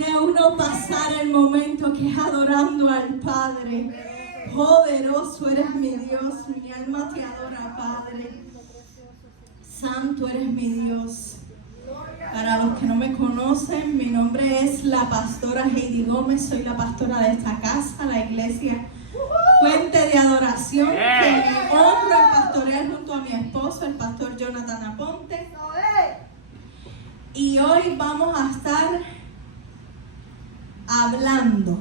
de uno pasar el momento que es adorando al Padre. Poderoso eres mi Dios, mi alma te adora, Padre. Santo eres mi Dios. Para los que no me conocen, mi nombre es la pastora Heidi Gómez, soy la pastora de esta casa, la iglesia Fuente de Adoración, que me honro en pastorear junto a mi esposo, el pastor Jonathan Aponte. Y hoy vamos a estar hablando,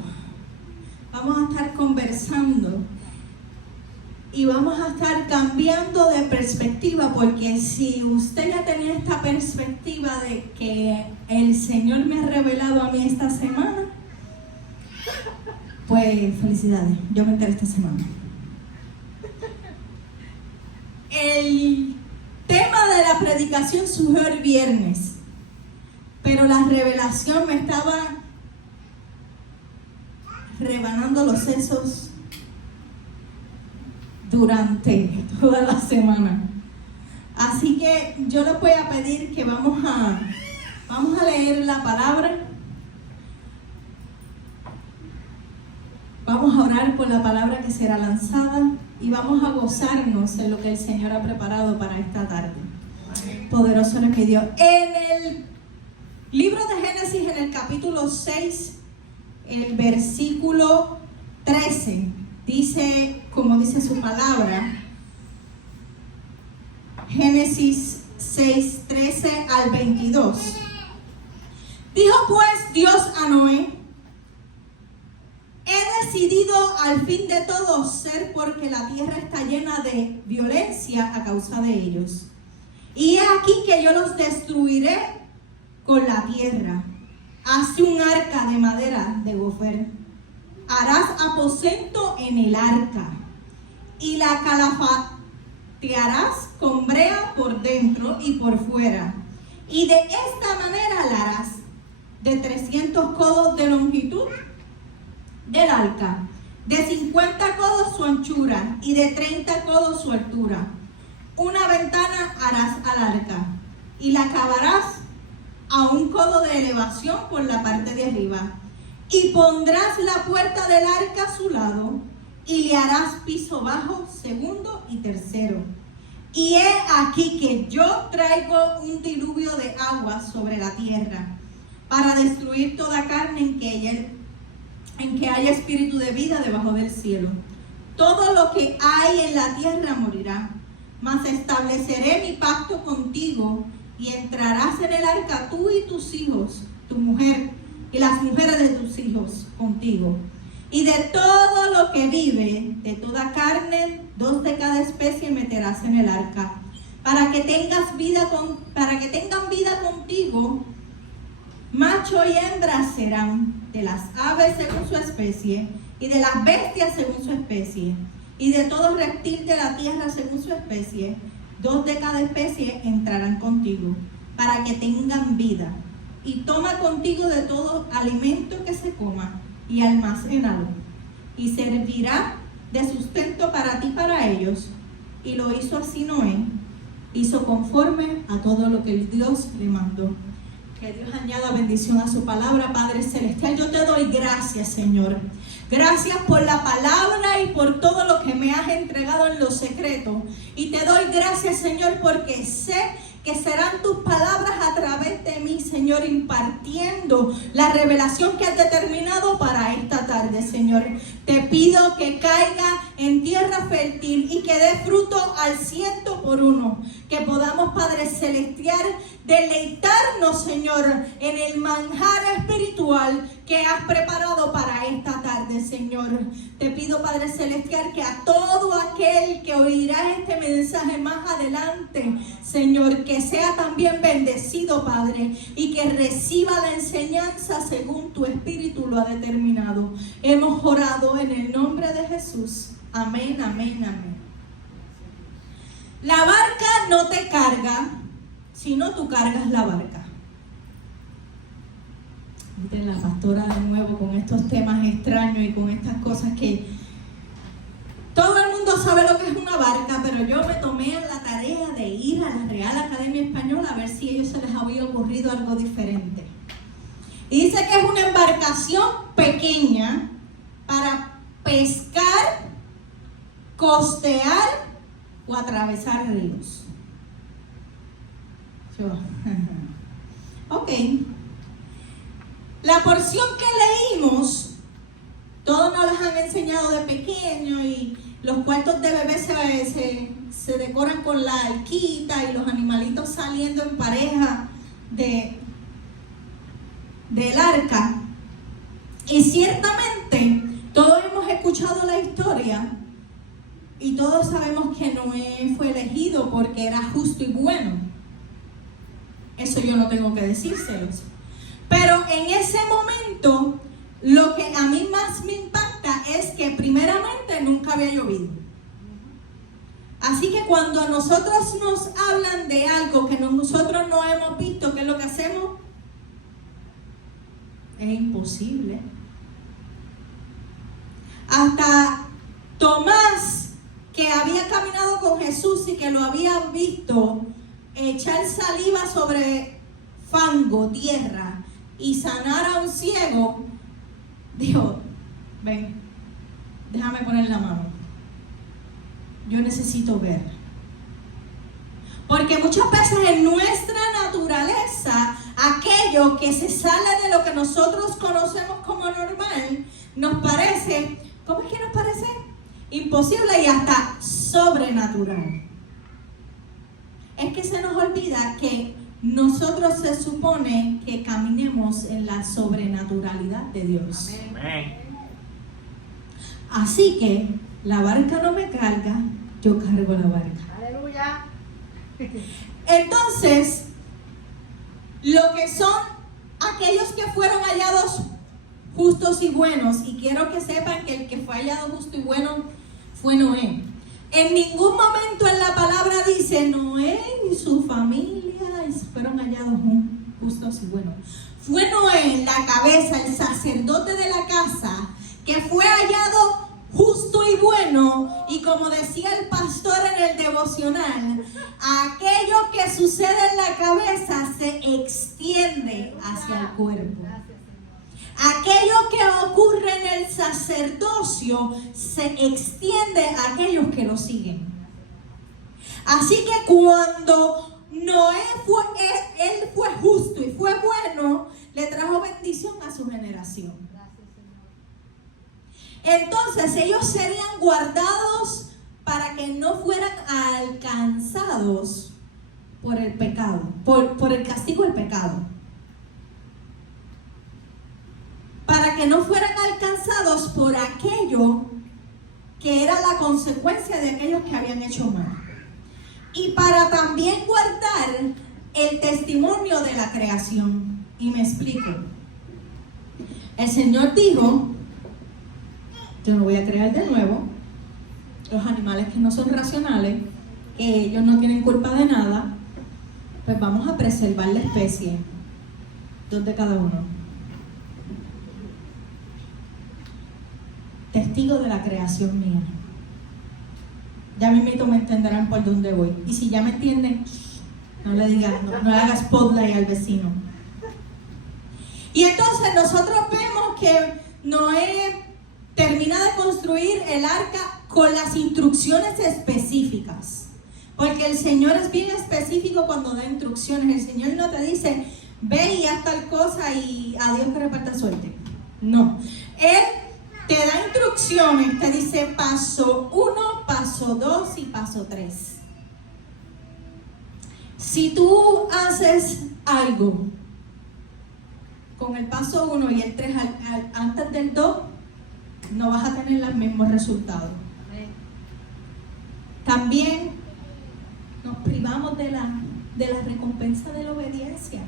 vamos a estar conversando y vamos a estar cambiando de perspectiva, porque si usted ya tenía esta perspectiva de que el Señor me ha revelado a mí esta semana, pues felicidades, yo me enteré esta semana. El tema de la predicación surgió el viernes, pero la revelación me estaba rebanando los sesos durante toda la semana. Así que yo les voy a pedir que vamos a leer la palabra. Vamos a orar por la palabra que será lanzada y vamos a gozarnos en lo que el Señor ha preparado para esta tarde. Poderoso eres mi Dios. En el libro de Génesis, en el capítulo 6, el versículo 13, dice, como dice su palabra, Génesis 6, 13 al 22. Dijo pues Dios a Noé: he decidido al fin de todos ser, porque la tierra está llena de violencia a causa de ellos. Y he aquí que yo los destruiré con la tierra. Hace un arca de madera de gofer. Harás aposento en el arca y la calafatearás con brea por dentro y por fuera. Y de esta manera la harás: de 300 codos de longitud del arca, de 50 codos su anchura y de 30 codos su altura. Una ventana harás al arca y la acabarás a un codo de elevación por la parte de arriba. Y pondrás la puerta del arca a su lado y le harás piso bajo, segundo y tercero. Y he aquí que yo traigo un diluvio de agua sobre la tierra para destruir toda carne en que haya espíritu de vida debajo del cielo. Todo lo que hay en la tierra morirá, mas estableceré mi pacto contigo y entrarás en el arca tú y tus hijos, tu mujer y las mujeres de tus hijos contigo. Y de todo lo que vive, de toda carne, 2 de cada especie meterás en el arca, para que tengan vida contigo. Macho y hembra serán, de las aves según su especie, y de las bestias según su especie, y de todo reptil de la tierra según su especie. 2 de cada especie entrarán contigo, para que tengan vida. Y toma contigo de todo alimento que se coma, y almacénalo, y servirá de sustento para ti y para ellos. Y lo hizo así Noé, hizo conforme a todo lo que el Dios le mandó. Que Dios añada bendición a su palabra. Padre celestial, yo te doy gracias, Señor. Gracias por la palabra y por todo lo que me has entregado en lo secreto. Y te doy gracias, Señor, porque sé que serán tus palabras a través de mí, Señor, impartiendo la revelación que has determinado para esta tarde, Señor. Te pido que caiga en tierra fértil y que dé fruto al 100%. Que podamos, Padre celestial, deleitarnos, Señor, en el manjar espiritual que has preparado para esta tarde, Señor. Te pido, Padre celestial, que a todo aquel que oirá este mensaje más adelante, Señor, que sea también bendecido, Padre, y que reciba la enseñanza según tu Espíritu lo ha determinado. Hemos orado en el nombre de Jesús. Amén, amén, amén. La barca no te carga, sino tú cargas la barca. Viste, la pastora de nuevo con estos temas extraños y con estas cosas que todo el mundo sabe lo que es una barca, pero yo me tomé la tarea de ir a la Real Academia Española a ver si a ellos se les había ocurrido algo diferente. Y dice que es una embarcación pequeña para pescar, costear o atravesar ríos. Ok. La porción que leímos, todos nos las han enseñado de pequeño y los cuartos de bebé se decoran con la arquita y los animalitos saliendo en pareja del arca. Y ciertamente todos hemos escuchado la historia y todos sabemos que Noé fue elegido porque era justo y bueno. Eso yo no tengo que decírselos. Pero en ese momento, lo que a mí más me impacta es que primeramente nunca había llovido. Así que cuando a nosotros nos hablan de algo que nosotros no hemos visto, ¿qué es lo que hacemos? Es imposible. Hasta Tomás, que había caminado con Jesús y que lo había visto echar saliva sobre fango, tierra, y sanar a un ciego, dijo, ven, déjame poner la mano. Yo necesito ver. Porque muchas veces en nuestra naturaleza, aquello que se sale de lo que nosotros conocemos como normal, nos parece, ¿cómo es que nos parece? Imposible y hasta sobrenatural. Es que se nos olvida que nosotros se supone que caminemos en la sobrenaturalidad de Dios. Amén. Así que la barca no me carga, yo cargo la barca. Aleluya. Entonces, lo que son aquellos que fueron hallados justos y buenos, y quiero que sepan que el que fue hallado justo y bueno fue Noé. En ningún momento en la palabra dice Noé y su familia fueron hallados justos y buenos. Fue Noé, la cabeza, el sacerdote de la casa, que fue hallado justo y bueno, y como decía el pastor en el devocional, aquello que sucede en la cabeza se extiende hacia el cuerpo. Aquello que ocurre en el sacerdocio se extiende a aquellos que lo siguen. Así que cuando Noé fue justo y fue bueno, le trajo bendición a su generación. Entonces ellos serían guardados para que no fueran alcanzados por el pecado, por el castigo del pecado. Para que no fueran alcanzados por aquello que era la consecuencia de aquellos que habían hecho mal. Y para también guardar el testimonio de la creación. Y me explico. El Señor dijo, yo no voy a crear de nuevo los animales que no son racionales, que ellos no tienen culpa de nada, pues vamos a preservar la especie, dos de cada uno. Testigo de la creación mía. Ya mismito me entenderán por dónde voy. Y si ya me entienden, no le digas, no le hagas spotlight al vecino. Y entonces nosotros vemos que Noé termina de construir el arca con las instrucciones específicas. Porque el Señor es bien específico cuando da instrucciones. El Señor no te dice, ve y haz tal cosa y a Dios que reparta suerte. No. Él te da instrucciones, te dice paso 1, paso 2 y paso 3. Si tú haces algo con el paso 1 y el 3 antes del 2, no vas a tener los mismos resultados. También nos privamos de la recompensa de la obediencia.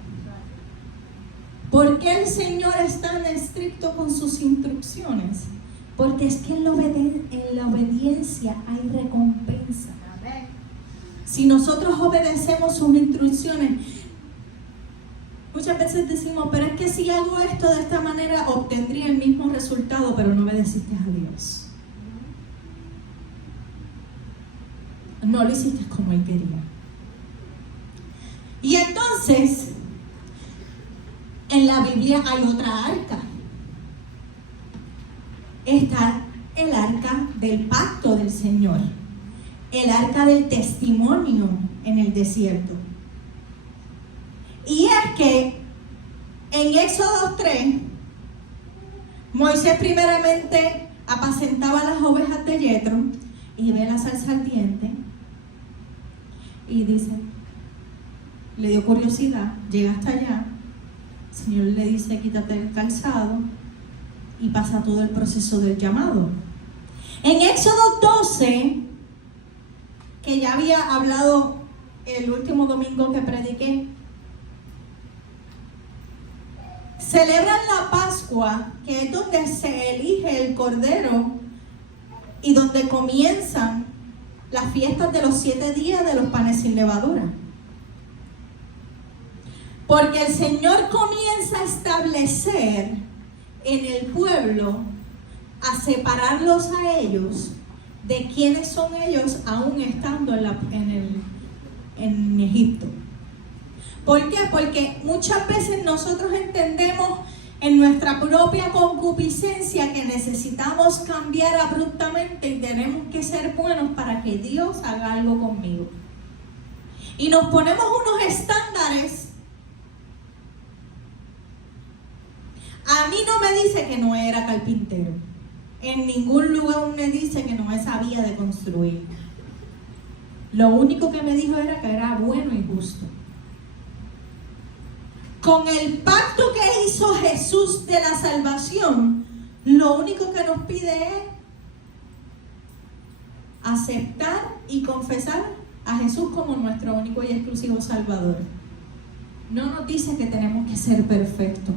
¿Por qué el Señor es tan estricto con sus instrucciones? Porque es que en la obediencia hay recompensa. Amén. Si nosotros obedecemos sus instrucciones, muchas veces decimos, pero es que si hago esto de esta manera obtendría el mismo resultado, pero no obedeciste a Dios. No lo hiciste como Él quería. Y entonces, En la Biblia hay otra arca. Está el arca del pacto del Señor, el arca del testimonio en el desierto. Y es que en Éxodo 3, Moisés primeramente apacentaba las ovejas de Yetro y ve la zarza ardiente y dice, le dio curiosidad, llega hasta allá, el Señor le dice, quítate el calzado y pasa todo el proceso del llamado. En Éxodo 12, que ya había hablado el último domingo que prediqué, celebran la Pascua, que es donde se elige el Cordero y donde comienzan las fiestas de los 7 días de los panes sin levadura. Porque el Señor comienza a establecer en el pueblo, a separarlos a ellos de quiénes son ellos aún estando en Egipto. ¿Por qué? Porque muchas veces nosotros entendemos en nuestra propia concupiscencia que necesitamos cambiar abruptamente y tenemos que ser buenos para que Dios haga algo conmigo. Y nos ponemos unos estándares. A mí no me dice que no era carpintero. En ningún lugar me dice que no me sabía de construir. Lo único que me dijo era que era bueno y justo. Con el pacto que hizo Jesús de la salvación, lo único que nos pide es aceptar y confesar a Jesús como nuestro único y exclusivo Salvador. No nos dice que tenemos que ser perfectos.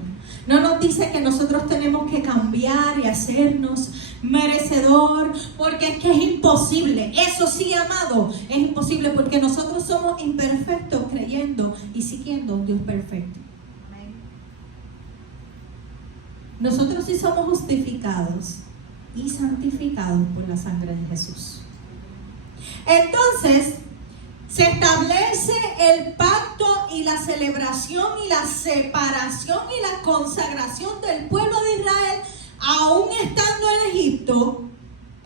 No nos dice que nosotros tenemos que cambiar y hacernos merecedor, porque es que es imposible. Eso sí, amado, es imposible porque nosotros somos imperfectos creyendo y siguiendo a un Dios perfecto. Nosotros sí somos justificados y santificados por la sangre de Jesús. Entonces, se establece el pacto y la celebración y la separación y la consagración del pueblo de Israel, aún estando en Egipto,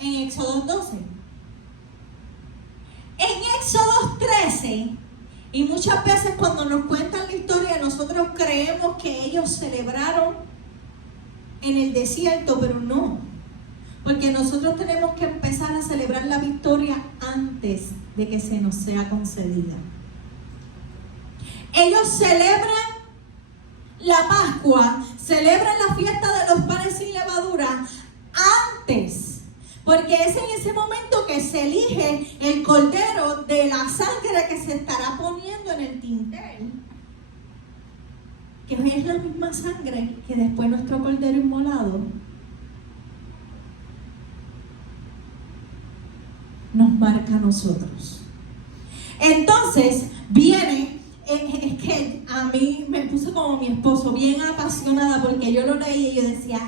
en Éxodo 12. En Éxodo 13, y muchas veces cuando nos cuentan la historia, nosotros creemos que ellos celebraron en el desierto, pero no. Porque nosotros tenemos que empezar a celebrar la victoria antes de que se nos sea concedida. Ellos celebran la Pascua, celebran la fiesta de los panes sin levadura antes, porque es en ese momento que se elige el cordero de la sangre que se estará poniendo en el dintel, que es la misma sangre que después nuestro cordero inmolado nos marca a nosotros. Entonces viene, es que a mí me puse como mi esposo, bien apasionada, porque yo lo leí y yo decía,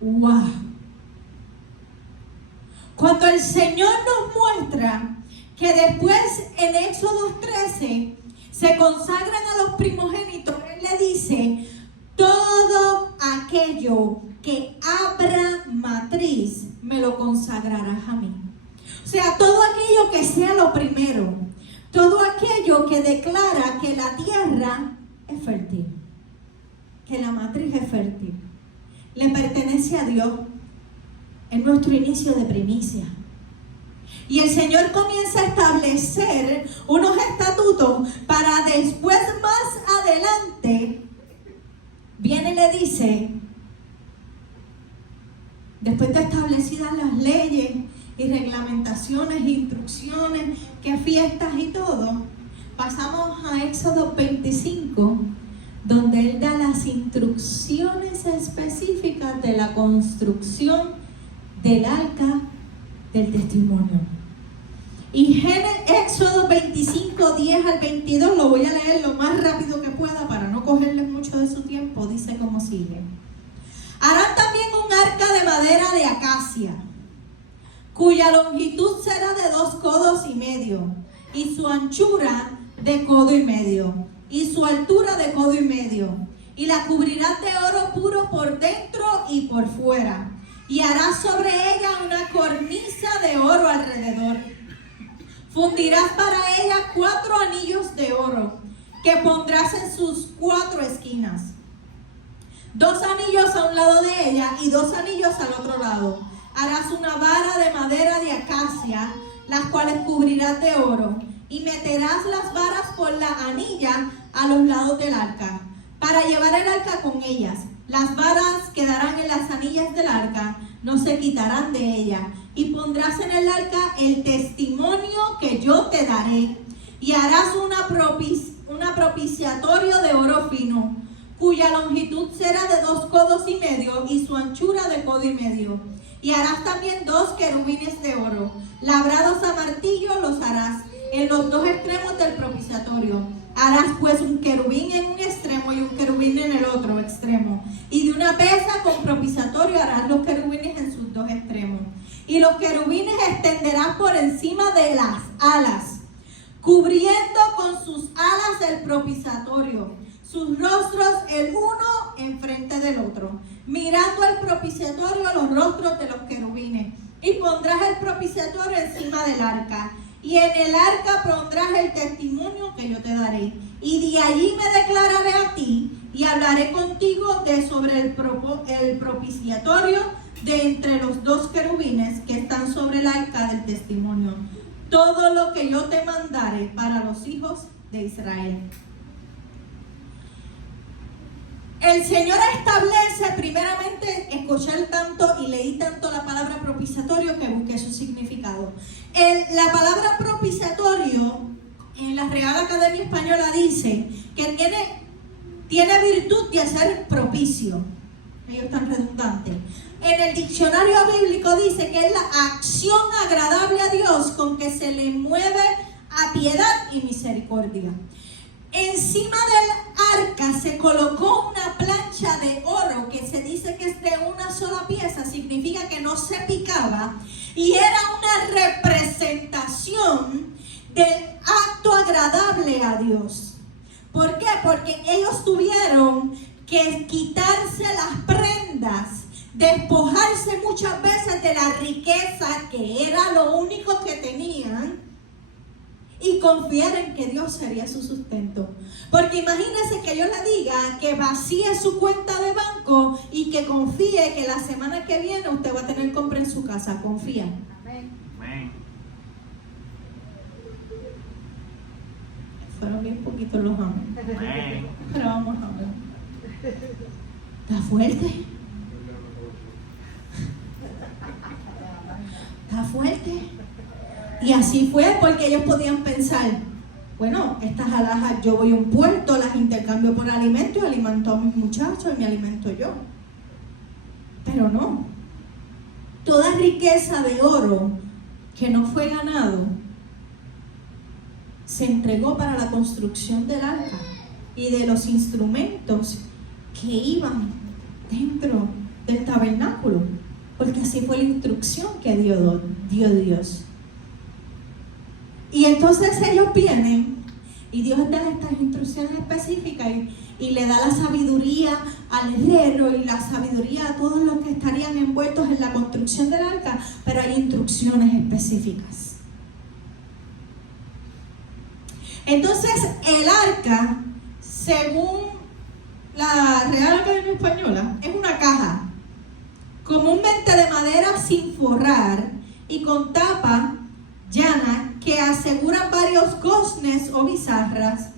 wow. Cuando el Señor nos muestra que después en Éxodo 13 se consagran a los primogénitos, Él le dice, todo aquello que abra matriz me lo consagrarás a mí. O sea, todo aquello que sea lo primero, todo aquello que declara que la tierra es fértil, que la matriz es fértil, le pertenece a Dios, es nuestro inicio de primicia. Y el Señor comienza a establecer unos estatutos para después, más adelante, viene y le dice, después de establecidas las leyes y reglamentaciones, instrucciones, que fiestas y todo, pasamos a Éxodo 25, donde Él da las instrucciones específicas de la construcción del arca del testimonio. Y Éxodo 25, 10 al 22, lo voy a leer lo más rápido que pueda para no cogerles mucho de su tiempo, dice como sigue. Harán también un arca de madera de acacia, cuya longitud será de 2 codos y medio, y su anchura de codo y medio, y su altura de codo y medio, y la cubrirás de oro puro por dentro y por fuera, y harás sobre ella una cornisa de oro alrededor. Fundirás para ella 4 anillos de oro, que pondrás en sus 4 esquinas. 2 anillos a un lado de ella y 2 anillos al otro lado. Harás una vara de madera de acacia, las cuales cubrirás de oro, y meterás las varas por la anilla a los lados del arca, para llevar el arca con ellas. Las varas quedarán en las anillas del arca, no se quitarán de ella. Y pondrás en el arca el testimonio que yo te daré. Y harás una propiciatorio de oro fino, cuya longitud será de 2 codos y medio y su anchura de codo y medio. Y harás también 2 querubines de oro, labrados a martillo los harás en los 2 extremos del propiciatorio. Harás pues un querubín en un extremo y un querubín en el otro extremo. Y de una pesa con propiciatorio harás los querubines en sus 2 extremos. Y los querubines extenderás por encima de las alas, cubriendo con sus alas el propiciatorio, sus rostros el uno enfrente del otro, mirando el propiciatorio a los rostros de los querubines. Y pondrás el propiciatorio encima del arca, y en el arca pondrás el testimonio que yo te daré. Y de allí me declararé a ti, y hablaré contigo sobre el propiciatorio de entre los 2 querubines que están sobre el arca del testimonio. Todo lo que yo te mandare para los hijos de Israel. El Señor establece, primeramente, escuché tanto y leí tanto la palabra propiciatorio que busqué su significado. La palabra propiciatorio en la Real Academia Española dice que tiene virtud de ser propicio. Ellos están redundantes. En el diccionario bíblico dice que es la acción agradable a Dios con que se le mueve a piedad y misericordia. Encima del arca se colocó una plancha de oro que se dice que es de una sola pieza, significa que no se picaba, y era una representación del acto agradable a Dios. ¿Por qué? Porque ellos tuvieron que quitarse las prendas, despojarse muchas veces de la riqueza que era lo único que tenían, y confiar en que Dios sería su sustento. Porque imagínese que yo le diga que vacíe su cuenta de banco y que confíe que la semana que viene usted va a tener compra en su casa. Confía. Amén. Fueron bien poquitos los amén. Pero vamos a ver. ¿Está fuerte? ¿Está fuerte? Y así fue, porque ellos podían pensar, bueno, estas alhajas yo voy a un puerto, las intercambio por alimentos, alimento a mis muchachos y me alimento yo. Pero no. Toda riqueza de oro que no fue ganado se entregó para la construcción del arca y de los instrumentos que iban dentro del tabernáculo, porque así fue la instrucción que dio Dios. Y entonces ellos vienen y Dios da estas instrucciones específicas y le da la sabiduría al herrero y la sabiduría a todos los que estarían envueltos en la construcción del arca, pero hay instrucciones específicas. Entonces el arca, según la Real Academia Española, es una caja comúnmente de madera sin forrar y con tapa llana que aseguran varios goznes o bizarras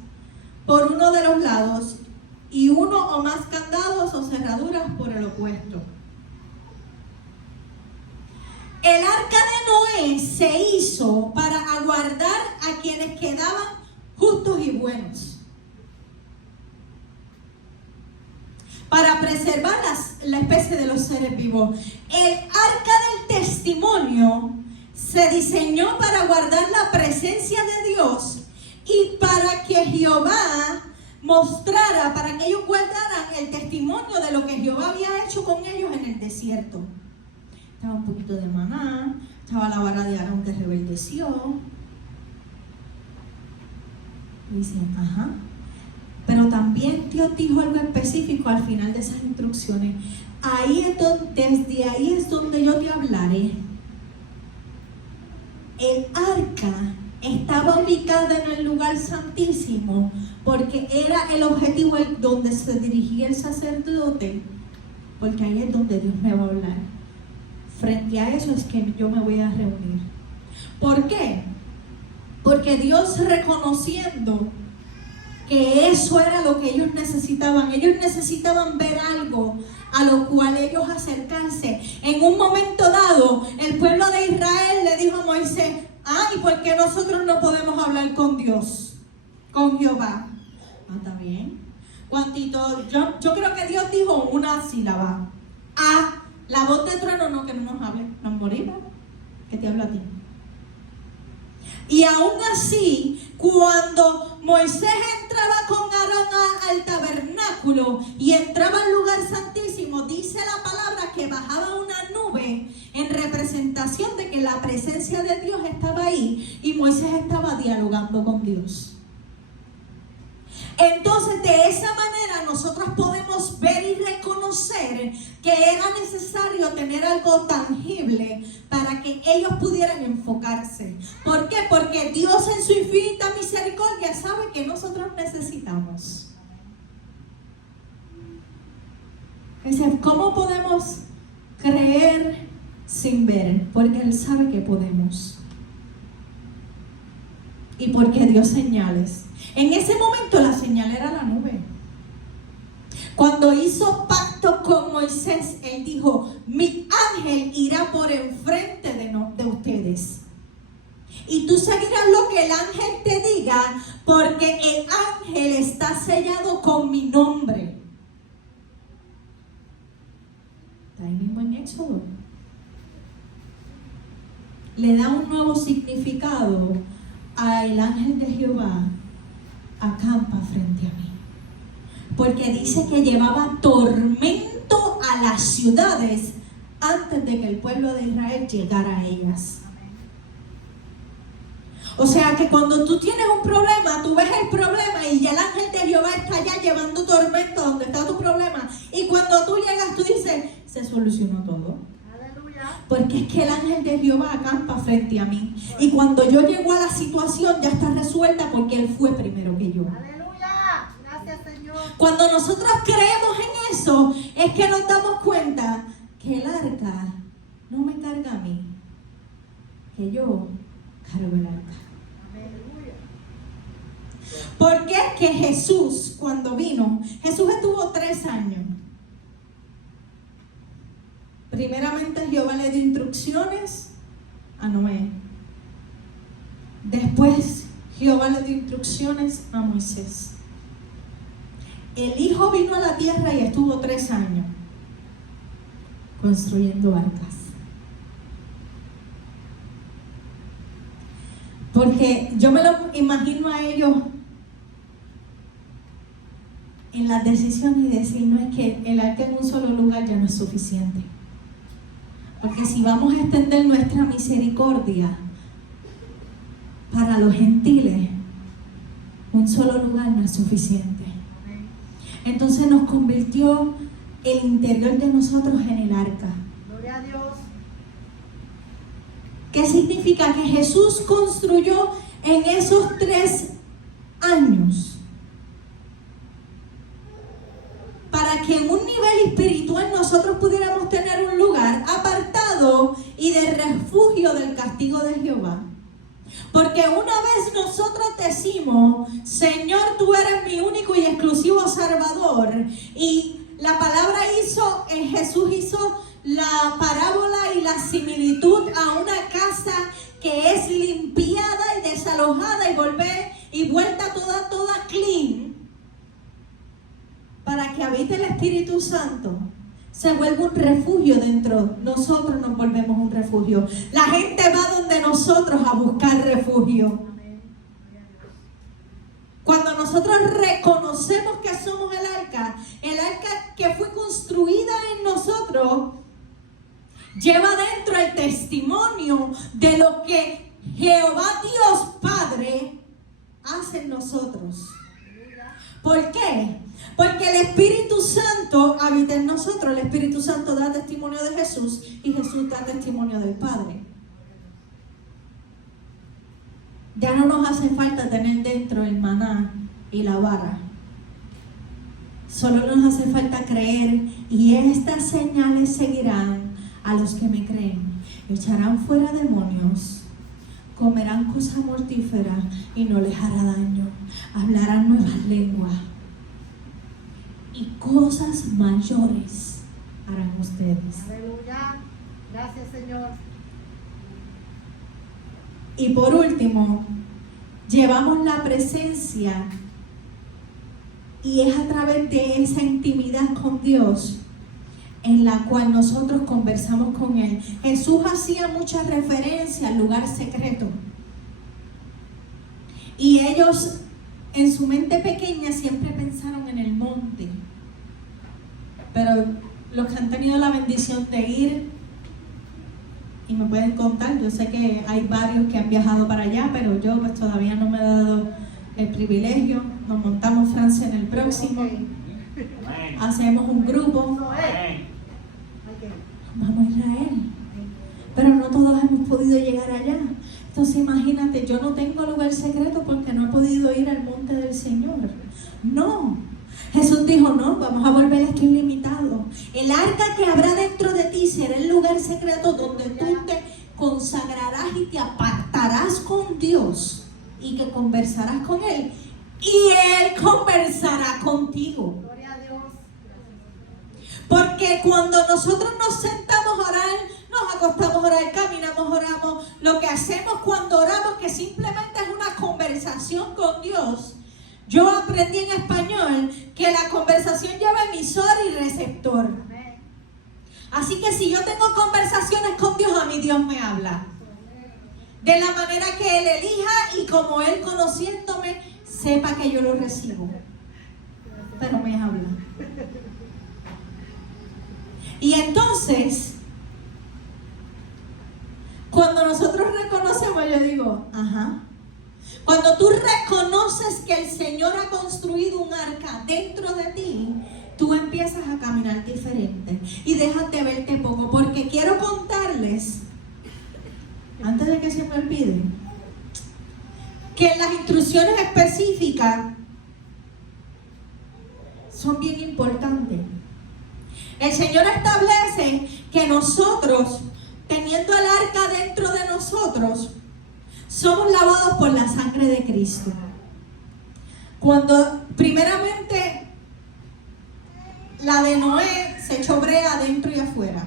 por uno de los lados y uno o más candados o cerraduras por el opuesto. El arca de Noé se hizo para aguardar a quienes quedaban justos y buenos, para preservar la especie de los seres vivos. El arca del testimonio se diseñó para guardar la presencia de Dios y para que Jehová mostrara, para que ellos guardaran el testimonio de lo que Jehová había hecho con ellos en el desierto. Estaba un poquito de maná, estaba la vara de Aarón que rebeldeció. Y dicen, ajá. Pero también Dios dijo algo específico al final de esas instrucciones. Desde ahí es donde yo te hablaré. El arca estaba ubicada en el lugar santísimo porque era el objetivo donde se dirigía el sacerdote, porque ahí es donde Dios me va a hablar. Frente a eso es que yo me voy a reunir. ¿Por qué? Porque Dios, reconociendo que eso era lo que ellos necesitaban ver algo a lo cual ellos acercarse. En un momento dado, el pueblo de Israel le dijo a Moisés: ¿y por qué nosotros no podemos hablar con Dios, con Jehová? Está bien. ¿Cuántito? Yo creo que Dios dijo una sílaba. La voz de trueno, no, que no nos hable, nos morimos, que te habla a ti. Y aún así, cuando Moisés entraba con Aarón al tabernáculo y entraba al lugar santísimo, dice la palabra que bajaba una nube en representación de que la presencia de Dios estaba ahí y Moisés estaba dialogando con Dios. Entonces, de esa manera nosotros podemos ver y reconocer que era necesario tener algo tangible para que ellos pudieran enfocarse. ¿Por qué? Porque Dios, en su infinita misericordia, sabe que nosotros necesitamos. Es decir, ¿cómo podemos creer sin ver? Porque Él sabe que podemos. Y porque dio señales. En ese momento la señal era la nube. Cuando hizo pacto con Moisés, Él dijo: mi ángel irá por enfrente de ustedes. Y tú seguirás lo que el ángel te diga, porque el ángel está sellado con mi nombre. Está ahí mismo en Éxodo. Le da un nuevo significado al ángel de Jehová. Acampa frente a mí, porque dice que llevaba tormento a las ciudades antes de que el pueblo de Israel llegara a ellas. O sea que cuando tú tienes un problema, tú ves el problema y el ángel de Jehová está allá llevando tormento donde está tu problema, y cuando tú llegas tú dices: se solucionó todo. Porque es que el ángel de Jehová acampa frente a mí. Y cuando yo llego a la situación ya está resuelta, porque Él fue primero que yo. Aleluya. Gracias, Señor. Cuando nosotros creemos en eso, es que nos damos cuenta que el arca no me carga a mí, que yo cargo el arca. Aleluya. Porque es que Jesús, cuando vino, Jesús estuvo 3 años. Primeramente Jehová le dio instrucciones a Noé. Después Jehová le dio instrucciones a Moisés. El Hijo vino a la tierra y estuvo 3 años construyendo arcas. Porque yo me lo imagino a ellos en las decisiones y decir: no, es que el arca en un solo lugar ya no es suficiente. Porque si vamos a extender nuestra misericordia para los gentiles, un solo lugar no es suficiente. Entonces nos convirtió el interior de nosotros en el arca. Gloria a Dios. ¿Qué significa? Que Jesús construyó en esos 3 años para que en un nivel espiritual nosotros pudiéramos tener un lugar apartado y de refugio del castigo de Jehová. Porque una vez nosotros decimos: Señor, tú eres mi único y exclusivo Salvador, y la palabra Jesús hizo la parábola y la similitud a una casa que es limpiada y desalojada y vuelta toda clean, para que habite el Espíritu Santo, se vuelve un refugio dentro. Nosotros nos volvemos un refugio. La gente va donde nosotros a buscar refugio. Cuando nosotros reconocemos que somos el arca que fue construida en nosotros, lleva dentro el testimonio de lo que Jehová Dios Padre hace en nosotros. ¿Por qué? Porque el Espíritu Santo habita en nosotros. El Espíritu Santo da testimonio de Jesús y Jesús da testimonio del Padre. Ya no nos hace falta tener dentro el maná y la vara. Solo nos hace falta creer, y estas señales seguirán a los que me creen. Echarán fuera demonios, comerán cosas mortíferas y no les hará daño. Hablarán nuevas lenguas y cosas mayores harán ustedes. Aleluya. Gracias, Señor. Y por último, llevamos la presencia, y es a través de esa intimidad con Dios en la cual nosotros conversamos con Él. Jesús hacía mucha referencia al lugar secreto. Y ellos en su mente pequeña siempre pensaron en el monte. Pero los que han tenido la bendición de ir, y me pueden contar, yo sé que hay varios que han viajado para allá, pero yo pues todavía no me he dado el privilegio. Nos montamos Francia en el próximo. Hacemos un grupo. Vamos a Israel. Pero no todos hemos podido llegar allá. Entonces imagínate, yo no tengo lugar secreto porque no he podido ir al monte del Señor. No. Jesús dijo, no, vamos a volver esto ilimitado. El arca que habrá dentro de ti será el lugar secreto donde tú te consagrarás y te apartarás con Dios y que conversarás con Él. Y Él conversará contigo. Gloria a Dios. Porque cuando nosotros nos sentamos a orar, nos acostamos a orar, caminamos, oramos, lo que hacemos cuando oramos, que simplemente es una conversación con Dios. Yo aprendí en español que la conversación lleva emisor y receptor. Amén. Así que si yo tengo conversaciones con Dios, a mí Dios me habla. De la manera que Él elija y como Él, conociéndome, sepa que yo lo recibo. Pero me habla. Y entonces, cuando nosotros reconocemos, yo digo, ajá. Cuando tú reconoces que el Señor ha construido un arca dentro de ti, tú empiezas a caminar diferente y dejas de verte poco. Porque quiero contarles, antes de que se me olvide, que las instrucciones específicas son bien importantes. El Señor establece que nosotros, teniendo el arca dentro de nosotros, somos lavados por la sangre de Cristo. Cuando primeramente la de Noé se echó brea adentro y afuera.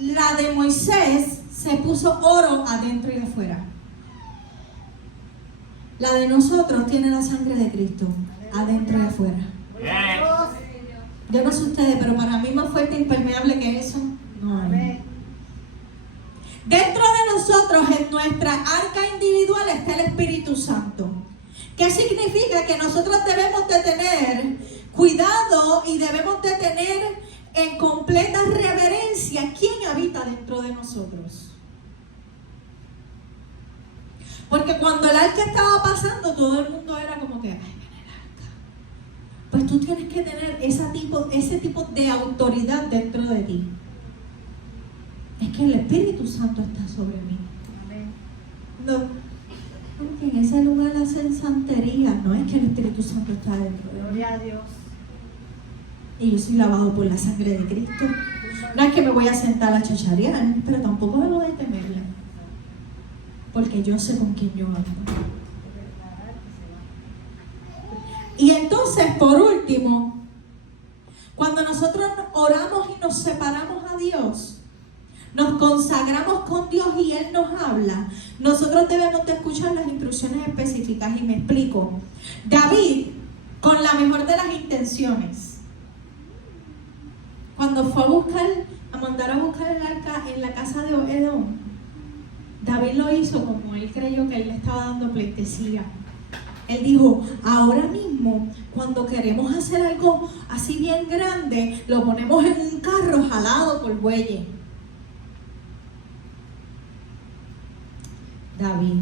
La de Moisés se puso oro adentro y afuera. La de nosotros tiene la sangre de Cristo adentro y afuera. Yo no sé ustedes, pero para mí más fuerte e impermeable que eso no hay. Amén. Dentro de nosotros, en nuestra arca individual, está el Espíritu Santo. ¿Qué significa? Que nosotros debemos de tener cuidado y debemos de tener en completa reverencia quién habita dentro de nosotros. Porque cuando el arca estaba pasando, todo el mundo era como que, ay, viene el arca. Pues tú tienes que tener ese tipo de autoridad dentro de ti. Es que el Espíritu Santo está sobre mí. Amén. No, porque en ese lugar hacen santería. No es que el Espíritu Santo está dentro de mí. Gloria a Dios. Y yo soy lavado por la sangre de Cristo. No es que me voy a sentar a chacharear, pero tampoco me voy a temerle. Porque yo sé con quién yo ando. Y entonces, por último, cuando nosotros oramos y nos separamos a Dios, nos consagramos con Dios y Él nos habla, nosotros debemos de escuchar las instrucciones específicas. Y me explico. David, con la mejor de las intenciones, cuando fue a mandar a buscar el arca en la casa de Obed-edom, David lo hizo como él creyó que él le estaba dando pleitesía. Él dijo, ahora mismo, cuando queremos hacer algo así bien grande, lo ponemos en un carro jalado por bueyes. David,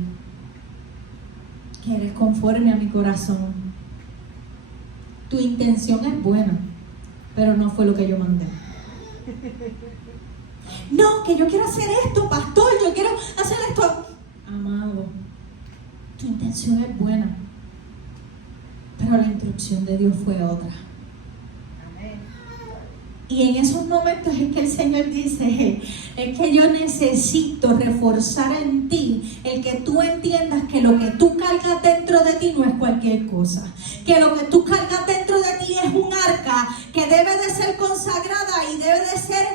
que eres conforme a mi corazón. tu intención es buena, pero no fue lo que yo mandé. No, que yo quiero hacer esto, pastor, yo quiero hacer esto. Amado, tu intención es buena, pero la instrucción de Dios fue otra. Y en esos momentos es que el Señor dice, es que yo necesito reforzar en ti el que tú entiendas que lo que tú cargas dentro de ti no es cualquier cosa. Que lo que tú cargas dentro de ti es un arca que debe de ser consagrada y debe de ser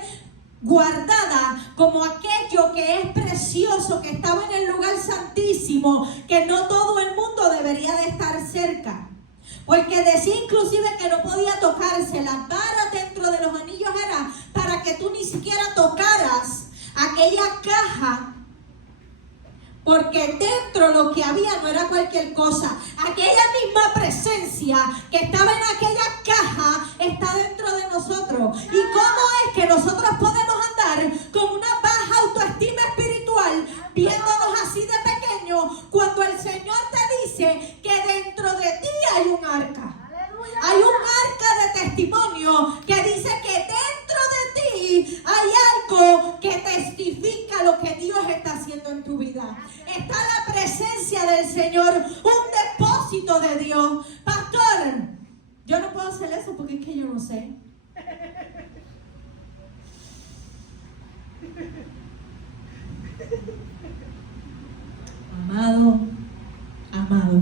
guardada como aquello que es precioso, que estaba en el lugar santísimo, que no todo el mundo debería de estar cerca. Porque decía inclusive que no podía tocarse. Las varas dentro de los anillos era para que tú ni siquiera tocaras aquella caja, porque dentro lo que había no era cualquier cosa. Aquella misma presencia que estaba en aquella caja está dentro de nosotros. ¿Y cómo es que nosotros podemos andar con una baja autoestima espiritual, viéndonos así de pequeños, cuando el Señor te dice que dentro de ti hay un arca? Hay un arca de testimonio que dice que dentro de ti hay algo que testifica lo que Dios está haciendo en tu vida. Está la presencia del Señor, un depósito de Dios. Pastor, yo no puedo hacer eso porque es que yo no sé. Amado,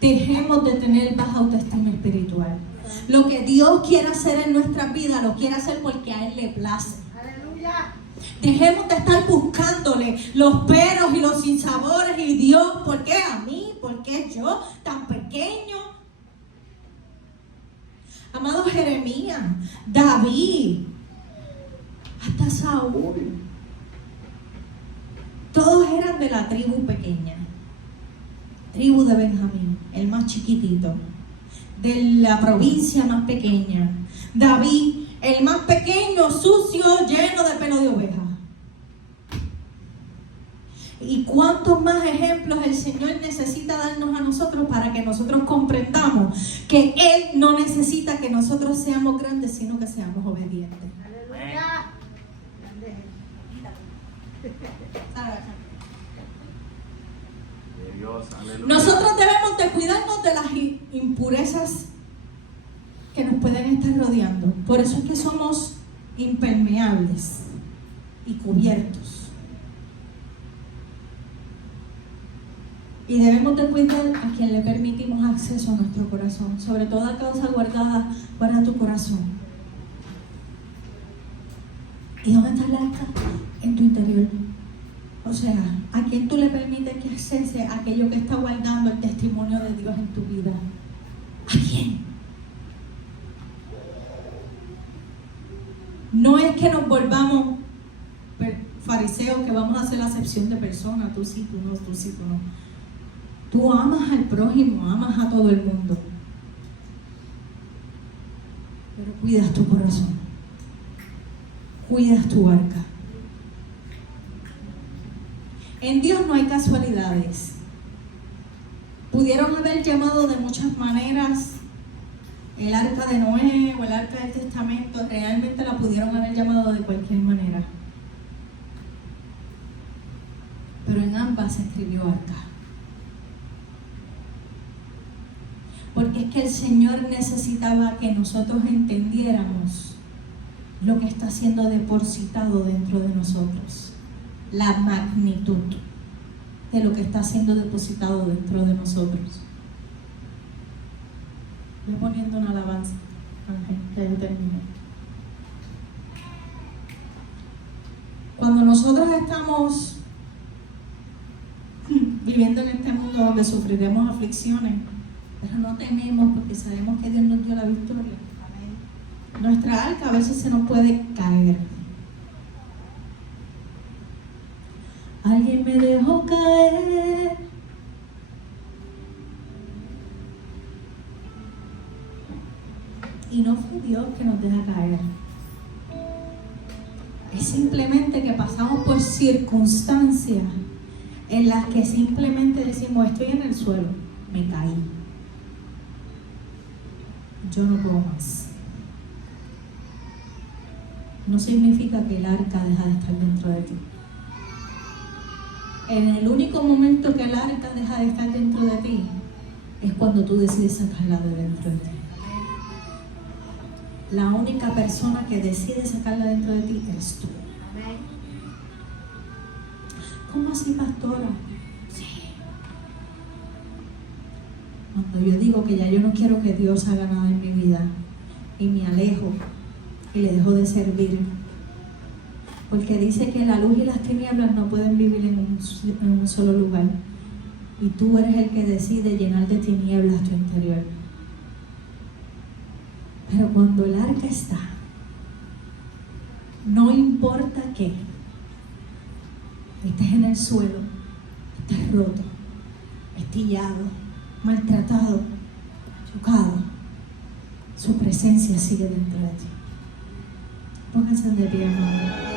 dejemos de tener baja autoestima espiritual. Lo que Dios quiere hacer en nuestra vida, lo quiere hacer porque a Él le place. Aleluya. Dejemos de estar buscándole los peros y los sinsabores y Dios, ¿por qué a mí? ¿Por qué yo tan pequeño? Amado Jeremías, David, hasta Saúl, todos eran de la tribu pequeña, tribu de Benjamín, el más chiquitito, de la provincia más pequeña. David, el más pequeño, sucio, lleno de pelo de oveja. ¿Y cuántos más ejemplos el Señor necesita darnos a nosotros para que nosotros comprendamos que Él no necesita que nosotros seamos grandes, sino que seamos obedientes? Aleluya. Dios, aleluya. Nosotros debemos de cuidarnos de las impurezas que nos pueden estar rodeando. Por eso es que somos impermeables y cubiertos. Y debemos de cuidar a quien le permitimos acceso a nuestro corazón. Sobre toda causa guardada, guarda tu corazón. ¿Y dónde está el arca? En tu interior. O sea, ¿a quién tú le permites que accese aquello que está guardando el testimonio de Dios en tu vida? ¿A quién? No es que nos volvamos fariseos que vamos a hacer la acepción de personas. Tú sí, tú no, tú sí, tú no. Tú amas al prójimo, amas a todo el mundo. Pero cuidas tu corazón. Cuidas tu barca. En Dios no hay casualidades. Pudieron haber llamado de muchas maneras el arca de Noé o el arca del testamento. Realmente la pudieron haber llamado de cualquier manera. Pero en ambas se escribió arca. Porque es que el Señor necesitaba que nosotros entendiéramos lo que está siendo depositado dentro de nosotros. La magnitud de lo que está siendo depositado dentro de nosotros. Voy poniendo una alabanza, Ángel, que yo termine. Cuando nosotros estamos viviendo en este mundo donde sufriremos aflicciones, pero no tememos porque sabemos que Dios nos dio la victoria. Amén. Nuestra arca a veces se nos puede caer. Alguien me dejó caer. Y no fue Dios que nos deja caer. Es simplemente que pasamos por circunstancias en las que simplemente decimos, estoy en el suelo, me caí. yo no puedo más. No significa que el arca deja de estar dentro de ti. En el único momento que el arca deja de estar dentro de ti es cuando tú decides sacarla de dentro de ti. La única persona que decide sacarla dentro de ti eres tú. ¿Cómo así, pastora? Sí. Cuando yo digo que ya yo no quiero que Dios haga nada en mi vida y me alejo y le dejo de servir, porque dice que la luz y las tinieblas no pueden vivir en un solo lugar, y tú eres el que decide llenar de tinieblas tu interior. Pero cuando el arca está, no importa qué, estés en el suelo, estés roto, estillado, maltratado, chocado, su presencia sigue dentro de ti. Pónganse de pie, hermano.